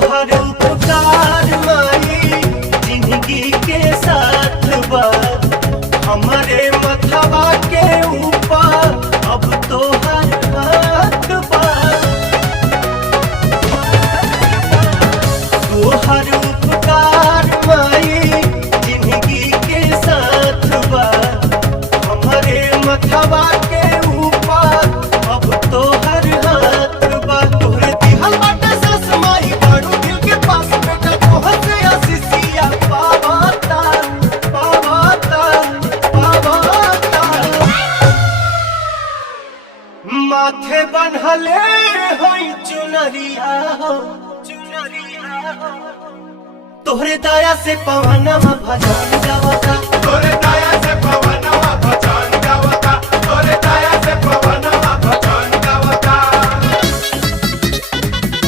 तोहर उपकार माई जिंदगी के साथ बा हमारे मथवा के ऊपर अब तोहर हाथ बा तोहर उपकार माई जिंदगी के साथ बा हमारे मथवा के ऊपर अब तोहर हाथ बा तोहरे दिहल बाटे सस माई बाड़ू दिल के पास बेटा तोहर से आशीषिया पावाता पावाता पावाता माथे बन्हले होई चुनरिया हो चुनरिया हो तोहरे दया से पवनमा भजन गावता तोहरे